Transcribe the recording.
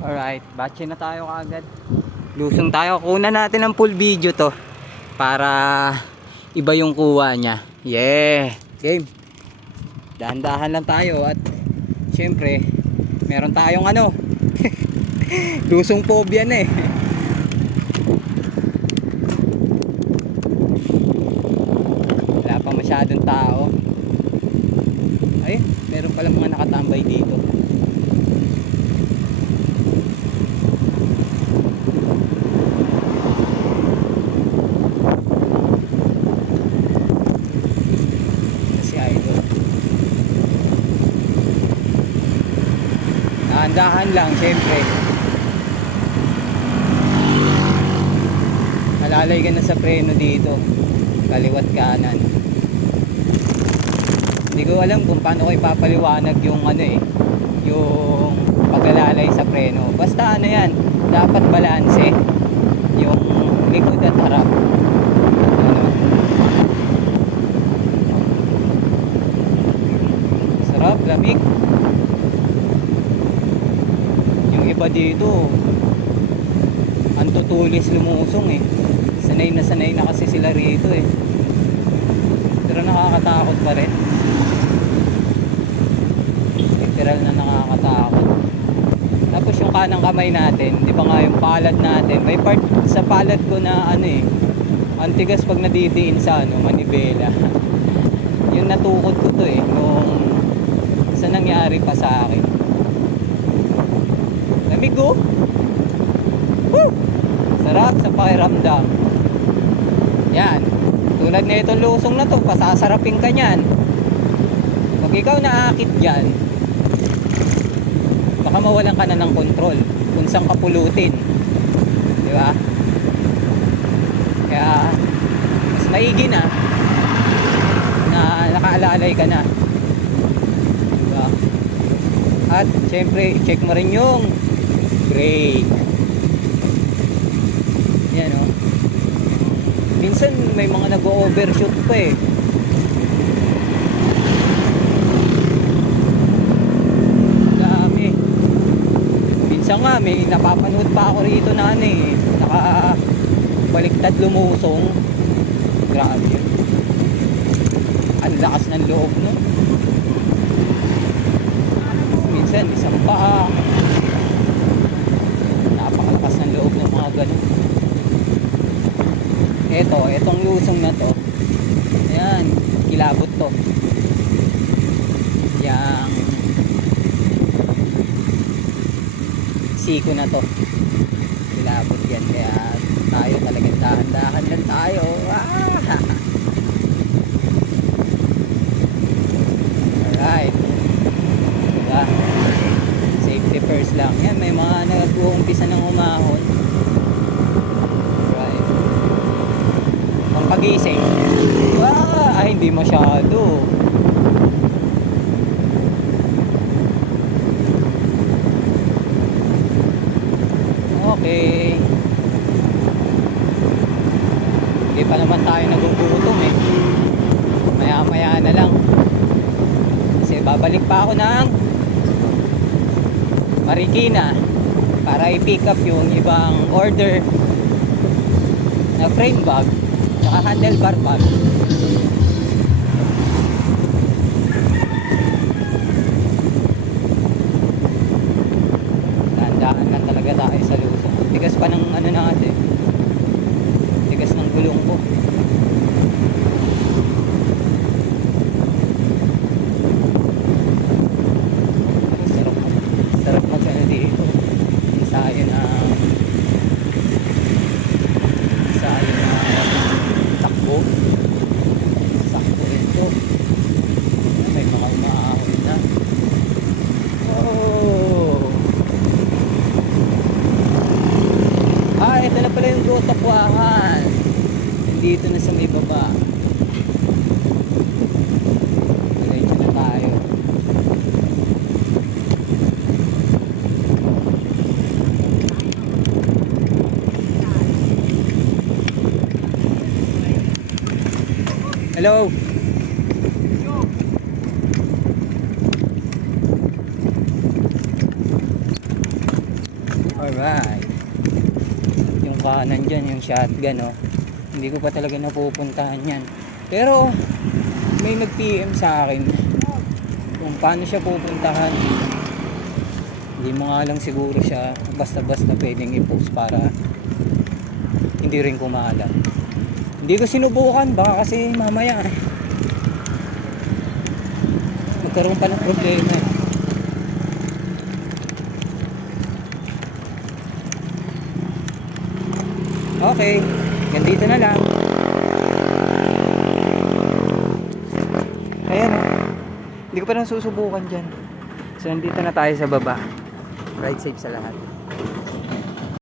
Alright, batche na tayo kaagad. Lusong tayo. Kunan natin ang full video to para iba yung kuha niya. Yeah! Game! Dahan-dahan lang tayo at syempre meron tayong ano lusong phobia na eh. Wala pa masyadong tao. Ay, meron palang mga nakatambay dito. Dahan lang syempre. Malalay ka na sa preno dito. Kaliwat kanan. Hindi ko alam kung paano ko ipapaliwanag yung ano eh, yung paglalalay sa preno. Basta ano yan, dapat balanse yung likod at harap. Ano? Sarap, lamig. Iba dito ang tutulis lumusong eh. Sanay na kasi sila rito eh. Pero nakakatakot pa rin. Literal na nakakatakot. Tapos yung kanang kamay natin, di ba nga yung palad natin, may part sa palad ko na ano eh, ang tigas pag nadidiin sa ano, manibela. Yung natukod ko to eh nung sa nangyari pa sa akin. Lamig oh. Woo! Sarap sa pakiramdam. Yan. Tulad na itong lusong na to, pasasarapin ka nyan. Pag ikaw naakit dyan, baka mawalan ka na ng kontrol kung saan ka pulutin. Di ba? Kaya mas maigi na nakaalalay ka na. Diba? At syempre, check mo rin yung brake. Yan o. Minsan may mga nag-overshoot pa eh. Dami. Minsan nga may napapanood pa ako rito na ano eh, nakabaliktad lumusong. Grabe yun. Ang lakas ng loob no. Minsan isang paa, napakalakas ng loob ng mga ganun. Etong lusong na to, ayan, kilabot to. Yang siko na to, kilabot yan. Kaya tayo talagang dahan-dahan lang tayo. Alright, diba? Safety first lang. Yan, may mga nag-uumpisa ng umahon. Right. Ang pagising, hindi masyado. Okay. Hindi pa naman tayo nagugutom eh. Maya-maya na lang. Kasi babalik pa ako ng Marikina para i-pick up yung ibang order na frame bag saka handlebar bag. Dahan-dahan lang talaga tayo sa lusong. Tigas pa ng ano natin, tigas ng gulong ko. Sarap mag-ano dito. Isahin na takbo. Sakto ito. May mga umaahon na. Oh. Ito na pala yung Gotokwahan. Dito na sa may baba. Diretso na tayo. Hello. Alright. Yung kanan dyan, yung shotgun, oh. Hindi ko pa talaga napupuntahan yan. Pero, may nag-PM sa akin kung paano siya pupuntahan. Hindi mo nga lang siguro siya basta-basta pwedeng i-post para hindi rin kumalat. Hindi ko sinubukan, baka kasi mamaya magkaroon pa ng problema. Okay, ganito na lang. Ayan, oh. Hindi ko pa nang susubukan dyan. So nandito na tayo sa baba. Ride safe sa lahat.